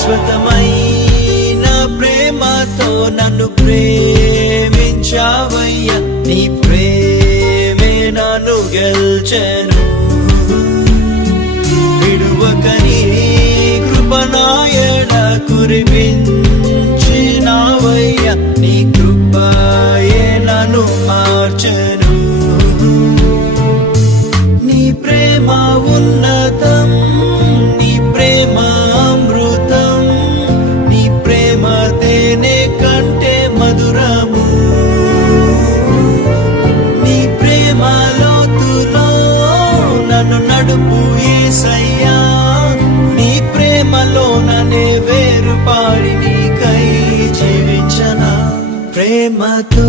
శాశ్వతమైన ప్రేమతో నన్ను ప్రేమించావయ్యా, నీ ప్రేమే నన్ను గెల్చెను. విడువక నీ కృపనాయన కురిపించినావయ్యా, నీ కృపయే నన్ను మార్చెను. నీ ప్రేమ ఉన్నతం, నీ ప్రేమ అమృతం, నీ ప్రేమ తేనె కంటే మధురము. నీ ప్రేమ లోతులో నన్ను నడుపు యేసయ్యా, నీ ప్రేమలో నన్నే వేరుపాడి నీకై జీవించనా. ప్రేమతో